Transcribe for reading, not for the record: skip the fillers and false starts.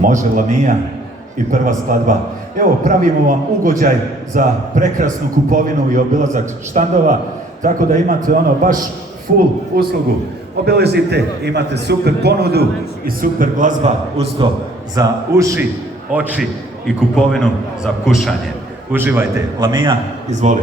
Može Lamija i prva skladba. Evo, pravimo vam ugođaj za prekrasnu kupovinu i obilazak štandova, tako da imate ono baš full uslugu. Obilazite, imate super ponudu i super glazba usto za uši, oči i kupovinu za kušanje. Uživajte. Lamija, izvoli.